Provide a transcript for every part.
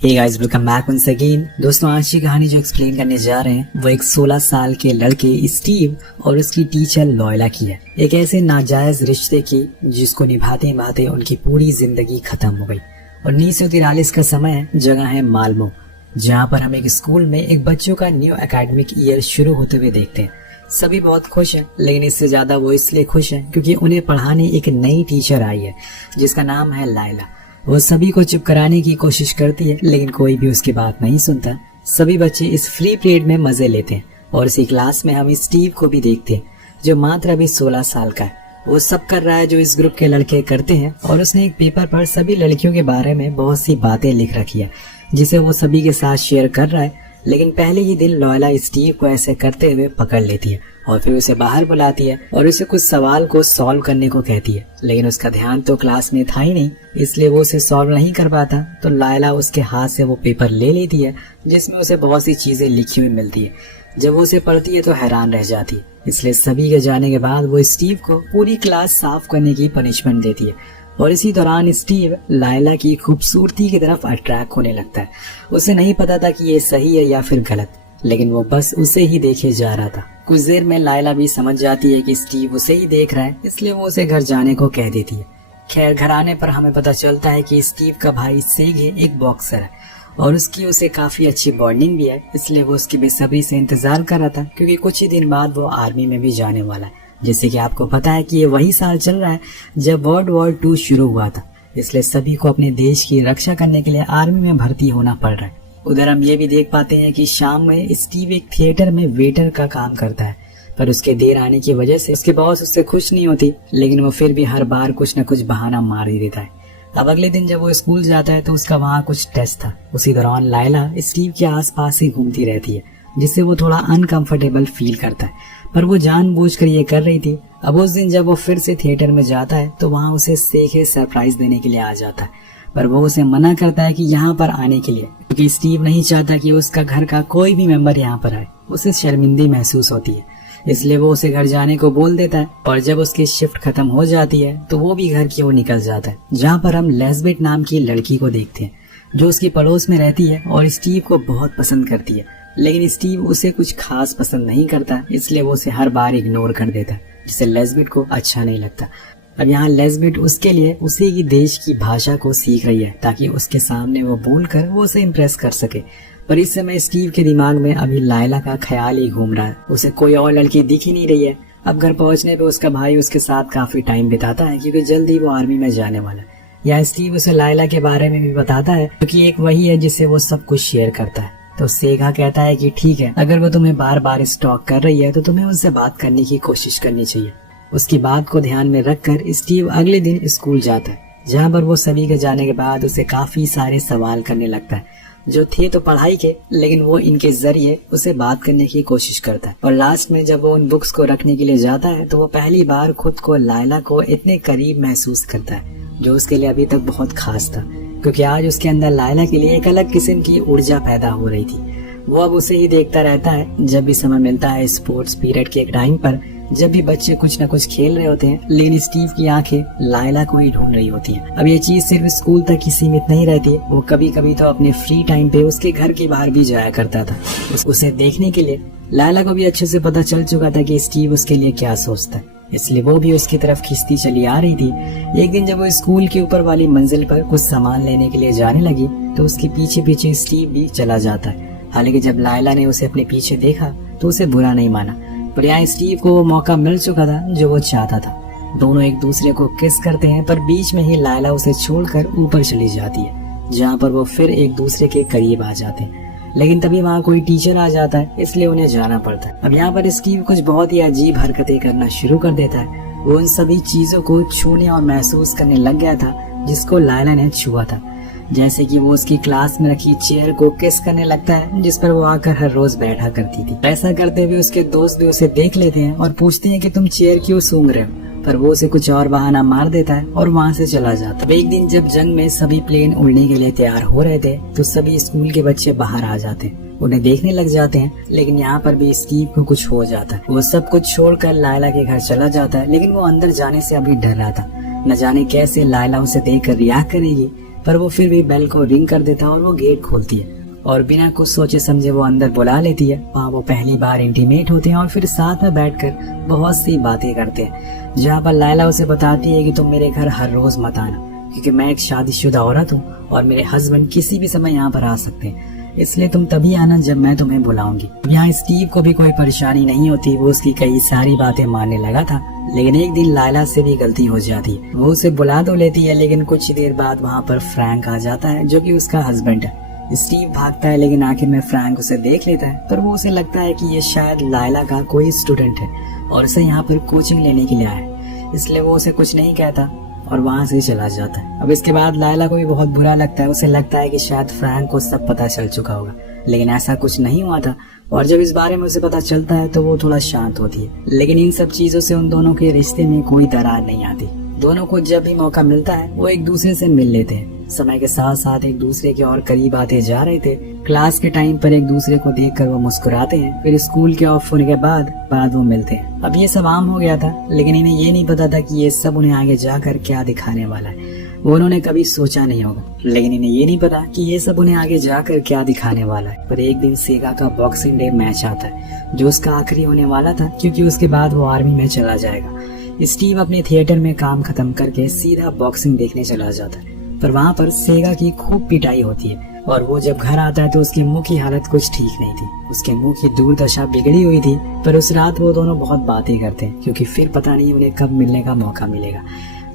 हे guys, welcome back once again. दोस्तों, आज की कहानी जो एक्सप्लेन करने जा रहे हैं वो एक 16 साल के लड़के स्टीव और उसकी टीचर लॉयला की है। एक ऐसे नाजायज रिश्ते की जिसको निभाते निभाते उनकी पूरी जिंदगी खत्म हो गई। 1943 का समय है, जगह है माल्मो, जहाँ पर हम एक स्कूल में एक बच्चों का न्यू एकेडमिक ईयर शुरू होते हुए देखते हैं। सभी बहुत खुश हैं, लेकिन इससे ज्यादा वो इसलिए खुश हैं क्योंकि उन्हें पढ़ाने एक नई टीचर आई है जिसका नाम है लायला। वो सभी को चुप कराने की कोशिश करती है, लेकिन कोई भी उसकी बात नहीं सुनता। सभी बच्चे इस फ्री पीरियड में मजे लेते हैं और इसी क्लास में हम स्टीव को भी देखते हैं, जो मात्र अभी 16 साल का है। वो सब कर रहा है जो इस ग्रुप के लड़के करते हैं, और उसने एक पेपर पर सभी लड़कियों के बारे में बहुत सी बातें लिख रखी है जिसे वो सभी के साथ शेयर कर रहा है। लेकिन पहले ही दिन लॉयला स्टीव को ऐसे करते हुए पकड़ लेती है और फिर उसे बाहर बुलाती है और उसे कुछ सवाल को सॉल्व करने को कहती है। लेकिन उसका ध्यान तो क्लास में था ही नहीं, इसलिए वो उसे सॉल्व नहीं कर पाता। तो लायला उसके हाथ से वो पेपर ले लेती है जिसमें उसे बहुत सी चीजें लिखी हुई मिलती है। जब वो उसे पढ़ती है तो हैरान रह जाती है। इसलिए सभी के जाने के बाद वो स्टीव को पूरी क्लास साफ करने की पनिशमेंट देती है और इसी दौरान स्टीव लायला की खूबसूरती की तरफ अट्रैक्ट होने लगता है। उसे नहीं पता था कि ये सही है या फिर गलत, लेकिन वो बस उसे ही देखे जा रहा था। कुछ देर में लायला भी समझ जाती है कि स्टीव उसे ही देख रहा है, इसलिए वो उसे घर जाने को कह देती है। खैर, घर आने पर हमें पता चलता है कि स्टीव का भाई सेगे एक बॉक्सर है और उसकी उसे काफी अच्छी बॉन्डिंग भी है, इसलिए वो उसकी बेसब्री से इंतजार कर रहा था क्योंकि कुछ ही दिन बाद वो आर्मी में भी जाने वाला है। जैसे कि आपको पता है कि ये वही साल चल रहा है जब वर्ल्ड वॉर 2 शुरू हुआ था, इसलिए सभी को अपने देश की रक्षा करने के लिए आर्मी में भर्ती होना पड़ रहा है। उधर हम ये भी देख पाते हैं कि शाम में स्टीव एक थिएटर में वेटर का काम करता है, पर उसके देर आने की वजह से उसके बॉस उससे खुश नहीं होती, लेकिन वो फिर भी हर बार कुछ न कुछ बहाना मार ही देता है। अब अगले दिन जब वो स्कूल जाता है तो उसका वहाँ कुछ टेस्ट था। उसी दौरान लायला स्टीव के आसपास ही घूमती रहती है, जिससे वो थोड़ा अनकंफर्टेबल फील करता है, पर वो जानबूझकर ये कर रही थी। अब उस दिन जब वो फिर से थिएटर में जाता है तो वहाँ उसे सेगे सरप्राइज देने के लिए आ जाता है, पर वो उसे मना करता है कि यहाँ पर आने के लिए, क्योंकि स्टीव नहीं चाहता कि उसका घर का कोई भी मेंबर यहाँ पर आए। उसे शर्मिंदगी महसूस होती है, इसलिए वो उसे घर जाने को बोल देता है। और जब उसकी शिफ्ट खत्म हो जाती है तो वो भी घर की ओर निकल जाता है, जहाँ पर हम लेस्बिट नाम की लड़की को देखते हैं जो उसकी पड़ोस में रहती है और स्टीव को बहुत पसंद करती है। लेकिन स्टीव उसे कुछ खास पसंद नहीं करता, इसलिए वो उसे हर बार इग्नोर कर देता है, जिससे लेस्बिट को अच्छा नहीं लगता। अब यहाँ लेस्बिट उसके लिए उसी की देश की भाषा को सीख रही है ताकि उसके सामने वो बोलकर वो उसे इम्प्रेस कर सके। पर इस समय स्टीव के दिमाग में अभी लायला का ख्याल ही घूम रहा है, उसे कोई और लड़की दिख ही नहीं रही है। अब घर पहुंचने पे उसका भाई उसके साथ काफी टाइम बिताता है क्योंकि जल्दी वो आर्मी में जाने वाला है। यहाँ स्टीव उसे लायला के बारे में भी बताता है क्योंकि एक वही है जिससे वो सब कुछ शेयर करता है। तो सेगा कहता है कि ठीक है, अगर वो तुम्हें बार बार स्टॉक कर रही है तो तुम्हें उनसे बात करने की कोशिश करनी चाहिए। उसकी बात को ध्यान में रखकर स्टीव अगले दिन स्कूल जाता है, जहाँ पर वो सभी के जाने के बाद उसे काफी सारे सवाल करने लगता है जो थे तो पढ़ाई के, लेकिन वो इनके जरिए उसे बात करने की कोशिश करता है। और लास्ट में जब वो उन बुक्स को रखने के लिए जाता है तो वो पहली बार खुद को लायला को इतने करीब महसूस करता है, जो उसके लिए अभी तक बहुत खास था, क्योंकि आज उसके अंदर लायला के लिए एक अलग किस्म की ऊर्जा पैदा हो रही थी। वो अब उसे ही देखता रहता है जब भी समय मिलता है। स्पोर्ट्स पीरियड के एक टाइम पर जब भी बच्चे कुछ न कुछ खेल रहे होते हैं, लेकिन स्टीव की आंखें लायला को ही ढूंढ रही होती हैं। अब ये चीज सिर्फ स्कूल तक ही सीमित नहीं रहती, वो कभी कभी तो अपने फ्री टाइम पे उसके घर के बाहर भी जाया करता था उसे देखने के लिए। लायला को भी अच्छे से पता चल चुका था कि स्टीव उसके लिए क्या सोचता है, इसलिए वो भी उसकी तरफ खींचती चली आ रही थी। एक दिन जब वो स्कूल के ऊपर वाली मंजिल पर कुछ सामान लेने के लिए जाने लगी तो उसके पीछे पीछे स्टीव भी चला जाता है। हालांकि जब लायला ने उसे अपने पीछे देखा तो उसे बुरा नहीं माना, पर यहाँ स्टीव को वो मौका मिल चुका था जो वो चाहता था। दोनों एक दूसरे को किस करते हैं, पर बीच में ही लायला उसे छोड़कर ऊपर चली जाती है, जहाँ पर वो फिर एक दूसरे के करीब आ जाते हैं। लेकिन तभी वहाँ कोई टीचर आ जाता है, इसलिए उन्हें जाना पड़ता है। अब यहाँ पर स्टीव कुछ बहुत ही अजीब हरकतें करना शुरू कर देता है। वो उन सभी चीजों को छूने और महसूस करने लग गया था जिसको लायला ने छुआ था, जैसे कि वो उसकी क्लास में रखी चेयर को किस करने लगता है जिस पर वो आकर हर रोज बैठा करती थी। ऐसा करते हुए उसके दोस्त भी उसे देख लेते हैं और पूछते हैं कि तुम चेयर क्यों सूंघ रहे हो, पर वो उसे कुछ और बहाना मार देता है और वहाँ से चला जाता है। एक दिन जब जंग में सभी प्लेन उड़ने के लिए तैयार हो रहे थे तो सभी स्कूल के बच्चे बाहर आ जाते हैं, उन्हें देखने लग जाते हैं। लेकिन यहाँ पर भी स्टीव को कुछ हो जाता है। वो सब कुछ छोड़कर लायला के घर चला जाता है, लेकिन वो अंदर जाने से अभी डर रहा था, न जाने कैसे लायला उसे देखकर रिएक्ट करेगी। पर वो फिर भी बेल को रिंग कर देता है और वो गेट खोलती है और बिना कुछ सोचे समझे वो अंदर बुला लेती है। वहाँ वो पहली बार इंटीमेट होते हैं और फिर साथ में बैठकर बहुत सी बातें करते हैं, जहाँ पर लायला उसे बताती है कि तुम मेरे घर हर रोज मत आना, क्योंकि मैं एक शादीशुदा औरत हूँ और मेरे हस्बैंड किसी भी समय यहाँ पर आ सकते हैं, इसलिए तुम तभी आना जब मैं तुम्हें बुलाऊंगी। यहाँ स्टीव को भी कोई परेशानी नहीं होती, वो उसकी कई सारी बातें मानने लगा था। लेकिन एक दिन लायला से भी गलती हो जाती है, वो उसे बुला तो लेती है, लेकिन कुछ देर बाद वहाँ पर फ्रैंक आ जाता है जो कि उसका हस्बैंड है। स्टीव भागता है, लेकिन आखिर में फ्रैंक उसे देख लेता है, पर वो उसे लगता है कि ये शायद लायला का कोई स्टूडेंट है और उसे यहाँ पर कोचिंग लेने के लिए आया है, इसलिए वो उसे कुछ नहीं कहता और वहाँ से चला जाता है। अब इसके बाद लायला को भी बहुत बुरा लगता है, उसे लगता है कि शायद फ्रैंक को सब पता चल चुका होगा, लेकिन ऐसा कुछ नहीं हुआ था। और जब इस बारे में उसे पता चलता है तो वो थोड़ा शांत होती है, लेकिन इन सब चीजों से उन दोनों के रिश्ते में कोई दरार नहीं आती। दोनों को जब भी मौका मिलता है वो एक दूसरे से मिल लेते हैं। समय के साथ साथ एक दूसरे के और करीब आते जा रहे थे। क्लास के टाइम पर एक दूसरे को देखकर वो मुस्कुराते हैं, फिर स्कूल के ऑफ होने के बाद वो मिलते हैं। अब ये सब आम हो गया था, लेकिन इन्हें ये नहीं पता था कि ये सब उन्हें आगे जाकर क्या दिखाने वाला है। वो उन्होंने कभी सोचा नहीं होगा, लेकिन इन्हें ये नहीं पता कि ये सब उन्हें आगे जाकर क्या दिखाने वाला है। पर एक दिन सेगा का बॉक्सिंग डे मैच आता है, जो उसका आखिरी होने वाला था, क्योंकि उसके बाद वो आर्मी में चला जाएगा। स्टीव अपने थिएटर में काम खत्म करके सीधा बॉक्सिंग देखने चला जाता है, पर वहाँ पर सेगा की खूब पिटाई होती है और वो जब घर आता है तो उसके मुंह की हालत कुछ ठीक नहीं थी। उसके मुंह की दुर्दशा बिगड़ी हुई थी। पर उस रात वो दोनों बहुत बातें करते हैं, क्योंकि फिर पता नहीं उन्हें कब मिलने का मौका मिलेगा।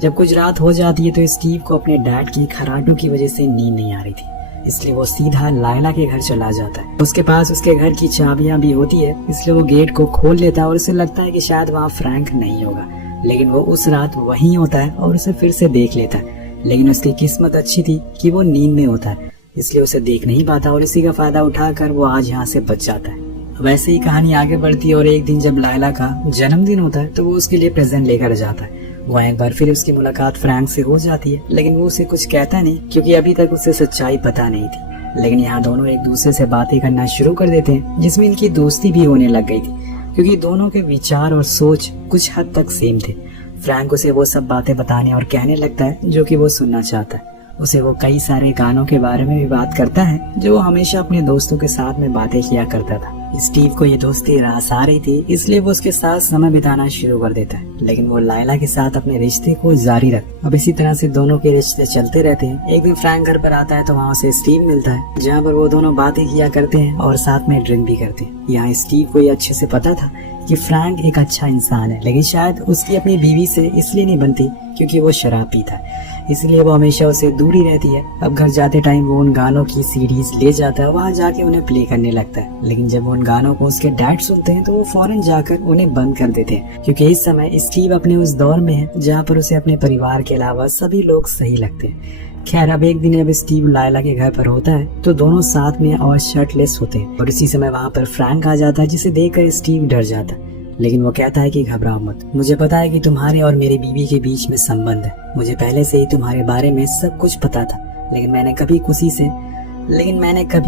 जब कुछ रात हो जाती है तो स्टीव को अपने डैड की खराटों की वजह से नींद नहीं आ रही थी, इसलिए वो सीधा लायला के घर चला जाता है। उसके पास उसके घर की चाबियां भी होती है, इसलिए वो गेट को खोल लेता है और उसे लगता है कि शायद वहाँ फ्रैंक नहीं होगा, लेकिन वो उस रात वहीं होता है और उसे फिर से देख लेता है। लेकिन उसकी किस्मत अच्छी थी कि वो नींद में होता है, इसलिए उसे देख नहीं पाता और इसी का फायदा उठाकर वो आज यहाँ से बच जाता है। वैसे ही कहानी आगे बढ़ती है और एक दिन जब लायला का जन्मदिन होता है तो वो उसके लिए प्रेजेंट लेकर जाता है। वहाँ एक बार फिर उसकी मुलाकात फ्रैंक से हो जाती है, लेकिन वो उसे कुछ कहता नहीं, क्योंकि अभी तक उसे सच्चाई पता नहीं थी। लेकिन यहाँ दोनों एक दूसरे से बातें करना शुरू कर देते हैं, जिसमें इनकी दोस्ती भी होने लग गई थी, क्योंकि दोनों के विचार और सोच कुछ हद तक सेम थे। फ्रैंक उसे वो सब बातें बताने और कहने लगता है जो कि वो सुनना चाहता है। उसे वो कई सारे गानों के बारे में भी बात करता है जो वो हमेशा अपने दोस्तों के साथ में बातें किया करता था। स्टीव को ये दोस्ती रास आ रही थी, इसलिए वो उसके साथ समय बिताना शुरू कर देता है, लेकिन वो लायला के साथ अपने रिश्ते को जारी रख। अब इसी तरह से दोनों के रिश्ते चलते रहते हैं। एक दिन फ्रैंक घर पर आता है तो वहाँ से स्टीव मिलता है, जहाँ पर वो दोनों बातें किया करते हैं और साथ में ड्रिंक भी करते हैं। यहाँ स्टीव को ये अच्छे से पता था कि फ्रैंक एक अच्छा इंसान है, लेकिन शायद उसकी अपनी बीवी से इसलिए नहीं बनती क्योंकि वो शराब पीता है, इसलिए वो हमेशा उसे दूर ही रहती है। अब घर जाते टाइम वो उन गानों की सीडीज ले जाता है, वहाँ जाके उन्हें प्ले करने लगता है, लेकिन जब वो उन गानों को उसके डैड सुनते हैं तो वो फौरन जाकर उन्हें बंद कर देते हैं, क्योंकि इस समय स्टीव अपने उस दौर में है जहाँ पर उसे अपने परिवार के अलावा सभी लोग सही लगते हैं। खैर, अब एक दिन जब स्टीव लायला के घर पर होता है तो दोनों साथ में और शर्टलेस होते हैं, और इसी समय वहाँ पर फ्रैंक आ जाता है, जिसे देखकर स्टीव डर जाता है। लेकिन वो कहता है कि घबराओ मत, मुझे पता है कि तुम्हारे और मेरी बीवी के बीच में संबंध है। मुझे पहले से ही तुम्हारे बारे में सब कुछ पता था, लेकिन मैंने कभी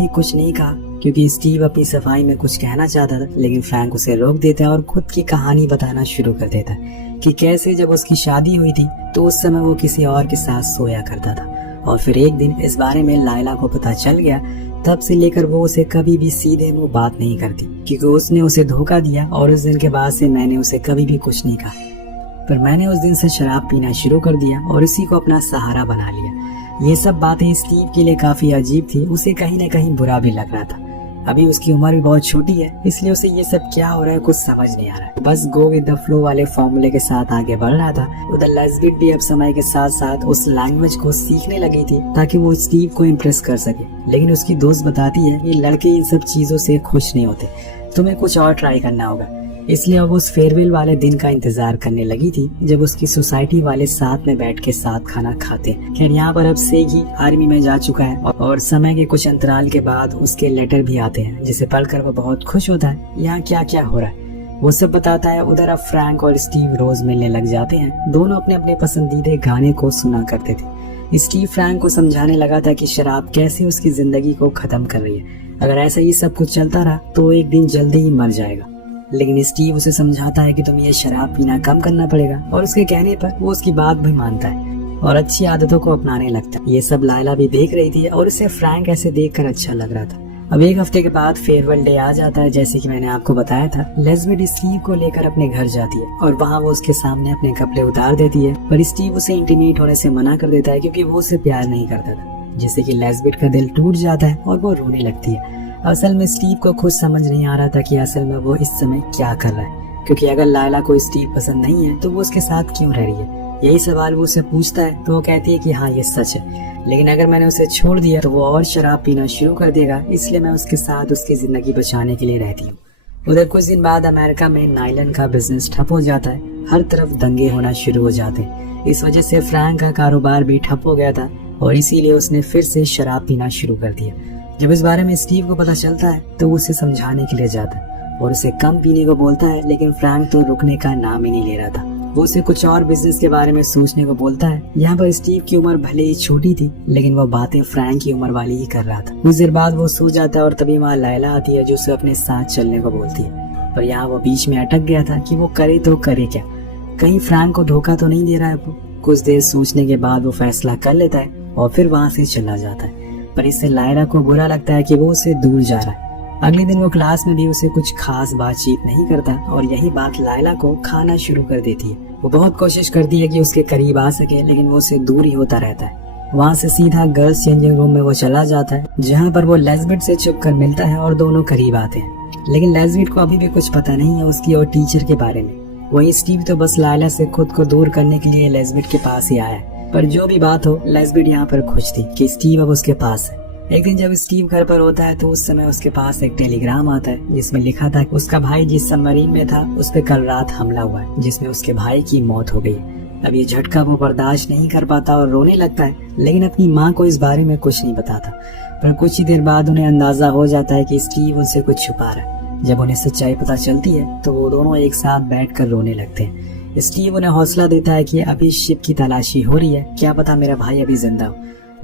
कुछ नहीं कहा, क्योंकि स्टीव अपनी सफाई में कुछ कहना चाहता था, लेकिन फ्रैंक उसे रोक देता है और खुद की कहानी बताना शुरू कर देता है कि कैसे जब उसकी शादी हुई थी तो उस समय वो किसी और के साथ सोया करता था, और फिर एक दिन इस बारे में लायला को पता चल गया। तब से लेकर वो उसे कभी भी सीधे मुंह बात नहीं करती, क्योंकि उसने उसे धोखा दिया, और उस दिन के बाद से मैंने उसे कभी भी कुछ नहीं कहा। पर मैंने उस दिन से शराब पीना शुरू कर दिया और इसी को अपना सहारा बना लिया। ये सब बातें स्टीव के लिए काफी अजीब थी, उसे कहीं न कहीं बुरा भी लग रहा था। अभी उसकी उम्र भी बहुत छोटी है, इसलिए उसे ये सब क्या हो रहा है कुछ समझ नहीं आ रहा है। बस गो विद द फ्लो वाले फॉर्मूले के साथ आगे बढ़ रहा था। उधर लेस्बिट भी अब समय के साथ साथ उस लैंग्वेज को सीखने लगी थी ताकि वो स्टीव को इम्प्रेस कर सके। लेकिन उसकी दोस्त बताती है कि लड़के इन सब चीजों से खुश नहीं होते, तुम्हें कुछ और ट्राई करना होगा। इसलिए अब उस फेयरवेल वाले दिन का इंतजार करने लगी थी जब उसकी सोसाइटी वाले साथ में बैठ के साथ खाना खाते। खैर, यहाँ पर अब सेगी आर्मी में जा चुका है और समय के कुछ अंतराल के बाद उसके लेटर भी आते हैं, जिसे पढ़कर वो बहुत खुश होता है। यहाँ क्या क्या हो रहा है वो सब बताता है। उधर अब फ्रैंक और स्टीव रोज मिलने लग जाते हैं। दोनों अपने अपने पसंदीदे गाने को सुना करते थे। स्टीव फ्रैंक को समझाने लगा था कि शराब कैसे उसकी जिंदगी को खत्म कर रही है। अगर ऐसा ही सब कुछ चलता रहा तो एक दिन जल्दी ही मर जाएगा। लेकिन स्टीव उसे समझाता है कि तुम्हें ये शराब पीना कम करना पड़ेगा, और उसके कहने पर वो उसकी बात भी मानता है। और अच्छी आदतों को अपनाने लगता है। ये सब लायला भी देख रही थी और उसे फ्रैंक ऐसे देखकर अच्छा लग रहा था। अब एक हफ्ते के बाद फेयरवेल डे आ जाता है। जैसे कि मैंने आपको बताया था, लेस्बिट स्टीव को लेकर अपने घर जाती है और वहाँ वो उसके सामने अपने कपड़े उतार देती है, पर स्टीव उसे इंटीमेट होने से मना कर देता है क्योंकि वो उसे प्यार नहीं करता था, जिससे कि लेस्बिट का दिल टूट जाता है और वो रोने लगती है। असल में स्टीव को खुद समझ नहीं आ रहा था कि असल में वो इस समय क्या कर रहा है, क्योंकि अगर लायला को स्टीव पसंद नहीं है तो वो उसके साथ क्यों रह रही है। यही सवाल वो उसे पूछता है तो वो कहती है कि हाँ ये सच है, लेकिन अगर मैंने उसे छोड़ दिया तो वो और शराब पीना शुरू कर देगा, इसलिए मैं उसके साथ उसकी जिंदगी बचाने के लिए रहती हूँ। उधर कुछ दिन बाद अमेरिका में नायलन का बिजनेस ठप हो जाता है। हर तरफ दंगे होना शुरू हो जाते हैं। इस वजह से फ्रैंक का कारोबार भी ठप हो गया था और इसीलिए उसने फिर से शराब पीना शुरू कर दिया। जब इस बारे में स्टीव को पता चलता है तो वो उसे समझाने के लिए जाता है और उसे कम पीने को बोलता है, लेकिन फ्रैंक तो रुकने का नाम ही नहीं ले रहा था। वो उसे कुछ और बिजनेस के बारे में सोचने को बोलता है। यहाँ पर स्टीव की उम्र भले ही छोटी थी, लेकिन वो बातें फ्रैंक की उम्र वाली ही कर रहा था। कुछ देर बाद वो सो जाता है और तभी वहाँ लायला आती है जो उसे अपने साथ चलने को बोलती है, पर यहाँ वो बीच में अटक गया था कि वो करे तो करे क्या, कहीं फ्रैंक को धोखा तो नहीं दे रहा है वो। कुछ देर सोचने के बाद वो फैसला कर लेता है और फिर वहाँ से चला जाता है, पर इससे लायला को बुरा लगता है कि वो उससे दूर जा रहा है। अगले दिन वो क्लास में भी उसे कुछ खास बातचीत नहीं करता और यही बात लायला को खाना शुरू कर देती है। वो बहुत कोशिश करती है कि उसके करीब आ सके, लेकिन वो उससे दूर ही होता रहता है। वहाँ से सीधा गर्ल्स चेंजिंग रूम में वो चला जाता है, जहाँ पर वो लेस्बिट से छुपकर मिलता है और दोनों करीब आते हैं। लेकिन लेस्बिट को अभी भी कुछ पता नहीं है उसकी और टीचर के बारे में। वही स्टीव तो बस लायला से खुद को दूर करने के लिए लेस्बिट के पास ही आया है। पर जो भी बात हो, लेस्बिट यहाँ पर खुश थी कि स्टीव अब उसके पास है। एक दिन जब स्टीव घर पर होता है तो उस समय उसके पास एक टेलीग्राम आता है जिसमें लिखा था कि उसका भाई जिस सबमरीन में था उस पे कल रात हमला हुआ है, जिसमें उसके भाई की मौत हो गई। अब ये झटका वो बर्दाश्त नहीं कर पाता और रोने लगता है, लेकिन अपनी माँ को इस बारे में कुछ नहीं बताता। पर कुछ ही देर बाद उन्हें अंदाजा हो जाता है कि स्टीव उनसे कुछ छुपा रहा है। जब उन्हें सच्चाई पता चलती है तो वो दोनों एक साथ बैठकर रोने लगते हैं। स्टीव उन्हें हौसला देता है कि अभी शिप की तलाशी हो रही है, क्या पता मेरा भाई अभी जिंदा हो।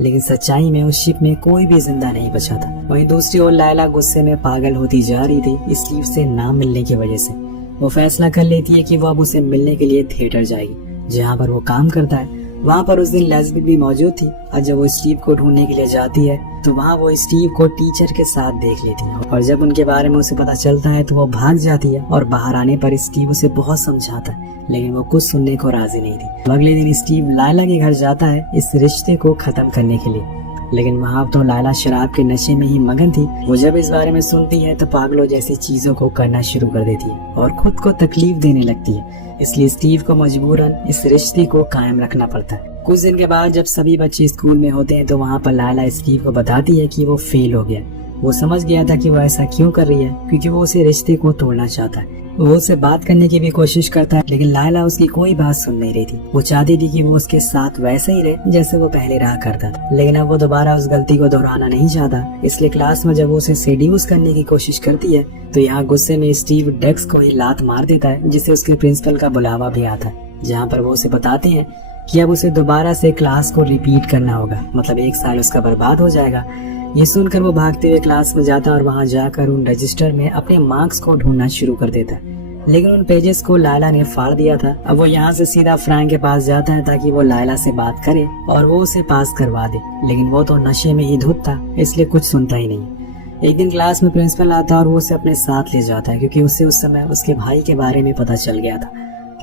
लेकिन सच्चाई में उस शिप में कोई भी जिंदा नहीं बचा था। वहीं दूसरी ओर लायला गुस्से में पागल होती जा रही थी स्टीव से ना मिलने की वजह से। वो फैसला कर लेती है कि वो अब उसे मिलने के लिए थिएटर जाएगी, जहाँ पर वो काम करता है। वहाँ पर उस दिन लेस्बिट भी मौजूद थी और जब वो स्टीव को ढूंढने के लिए जाती है तो वहाँ वो स्टीव को टीचर के साथ देख लेती है और जब उनके बारे में उसे पता चलता है तो वो भाग जाती है और बाहर आने पर स्टीव उसे बहुत समझाता है, लेकिन वो कुछ सुनने को राजी नहीं थी। अगले दिन स्टीव लायला के घर जाता है इस रिश्ते को खत्म करने के लिए, लेकिन वहाँ तो लायला शराब के नशे में ही मगन थी। वो जब इस बारे में सुनती है तो पागलों जैसी चीजों को करना शुरू कर देती है और खुद को तकलीफ देने लगती है। इसलिए स्टीव को मजबूरन इस रिश्ते को कायम रखना पड़ता है। कुछ दिन के बाद जब सभी बच्चे स्कूल में होते हैं तो वहाँ पर लायला स्टीव को बताती है कि वो फेल हो गया। वो समझ गया था कि वो ऐसा क्यों कर रही है, क्योंकि वो उसे रिश्ते को तोड़ना चाहता है। वो उससे बात करने की भी कोशिश करता है, लेकिन लायला उसकी कोई बात सुन नहीं रही थी। वो चाहती थी कि वो उसके साथ वैसे ही रहे जैसे वो पहले रहा करता था, लेकिन अब वो दोबारा उस गलती को दोहराना नहीं चाहता। इसलिए क्लास में जब वो उसे सेड्यूस करने की कोशिश करती है तो यहाँ गुस्से में स्टीव डेस्क को ही लात मार देता है, जिससे उसके प्रिंसिपल का बुलावा भी आता है, जहाँ पर वो उसे बताते हैं कि अब उसे दोबारा से क्लास को रिपीट करना होगा, मतलब 1 साल उसका बर्बाद हो जाएगा। ये सुनकर वो भागते हुए क्लास में जाता है और वहाँ जाकर उन रजिस्टर में अपने मार्क्स को ढूंढना शुरू कर देता है, लेकिन उन पेजेस को लायला ने फाड़ दिया था। अब वो यहाँ से सीधा फ्रैंक के पास जाता है ताकि वो लायला से बात करे और वो उसे पास करवा दे, लेकिन वो तो नशे में ही धुत था, इसलिए कुछ सुनता ही नहीं। एक दिन क्लास में प्रिंसिपल आता है और वो उसे अपने साथ ले जाता है क्योंकि उससे उस समय उसके भाई के बारे में पता चल गया था।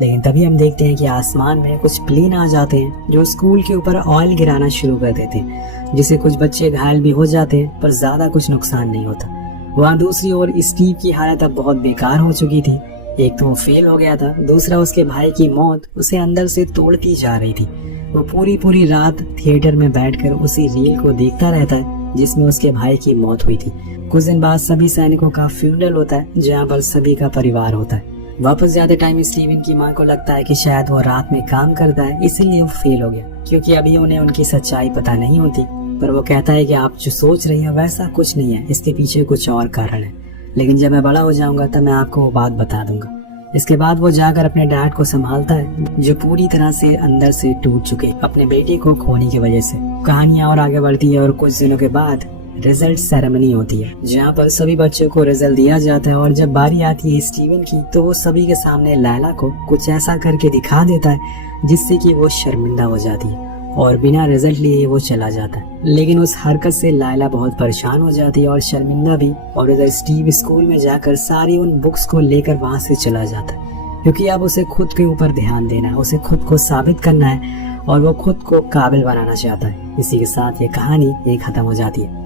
लेकिन तभी हम देखते हैं कि आसमान में कुछ प्लेन आ जाते हैं जो स्कूल के ऊपर ऑयल गिराना शुरू कर देते हैं, जिससे कुछ बच्चे घायल भी हो जाते हैं, पर ज्यादा कुछ नुकसान नहीं होता। वहाँ दूसरी ओर स्टीव की हालत अब बहुत बेकार हो चुकी थी। एक तो वो फेल हो गया था, दूसरा उसके भाई की मौत उसे अंदर से तोड़ती जा रही थी। वो पूरी रात थिएटर में बैठकर उसी रील को देखता रहता है जिसमें उसके भाई की मौत हुई थी। कुछ दिन बाद सभी सैनिकों का फ्यूनरल होता है, जहाँ पर सभी का परिवार होता है। वापस जाते टाइम स्टीवन की माँ को लगता है कि शायद वो रात में काम करता है, इसीलिए वो फेल हो गया, क्योंकि अभी उन्हें उनकी सच्चाई पता नहीं होती। पर वो कहता है कि आप जो सोच रही हैं वैसा कुछ नहीं है, इसके पीछे कुछ और कारण है, लेकिन जब मैं बड़ा हो जाऊंगा तब मैं आपको वो बात बता दूंगा। इसके बाद वो जाकर अपने डैड को संभालता है जो पूरी तरह से अंदर से टूट चुके अपने बेटे को खोने की वजह से। कहानियां और आगे बढ़ती है और कुछ दिनों के बाद रिजल्ट सेरेमनी होती है, जहाँ पर सभी बच्चों को रिजल्ट दिया जाता है। और जब बारी आती है स्टीवन की तो वो सभी के सामने लैला को कुछ ऐसा करके दिखा देता है जिससे कि वो शर्मिंदा हो जाती है और बिना रिजल्ट लिए वो चला जाता है। लेकिन उस हरकत से लायला बहुत परेशान हो जाती है और शर्मिंदा भी, और इधर स्टीव स्कूल में जाकर सारी उन बुक्स को लेकर वहाँ से चला जाता है, क्योंकि अब उसे खुद के ऊपर ध्यान देना है, उसे खुद को साबित करना है और वो खुद को काबिल बनाना चाहता है। इसी के साथ ये कहानी ये खत्म हो जाती है।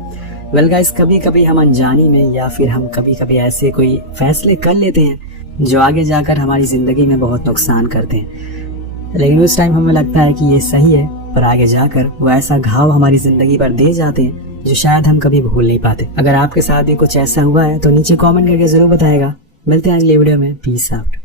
वेल गाइस, कभी कभी हम अनजानी में या फिर हम कभी कभी ऐसे कोई फैसले कर लेते हैं जो आगे जाकर हमारी जिंदगी में बहुत नुकसान करते हैं, लेकिन उस टाइम हमें लगता है कि ये सही है, पर आगे जाकर वो ऐसा घाव हमारी जिंदगी पर दे जाते हैं जो शायद हम कभी भूल नहीं पाते। अगर आपके साथ भी कुछ ऐसा हुआ है तो नीचे कमेंट करके जरूर बताएगा। मिलते हैं अगले वीडियो में। Peace out.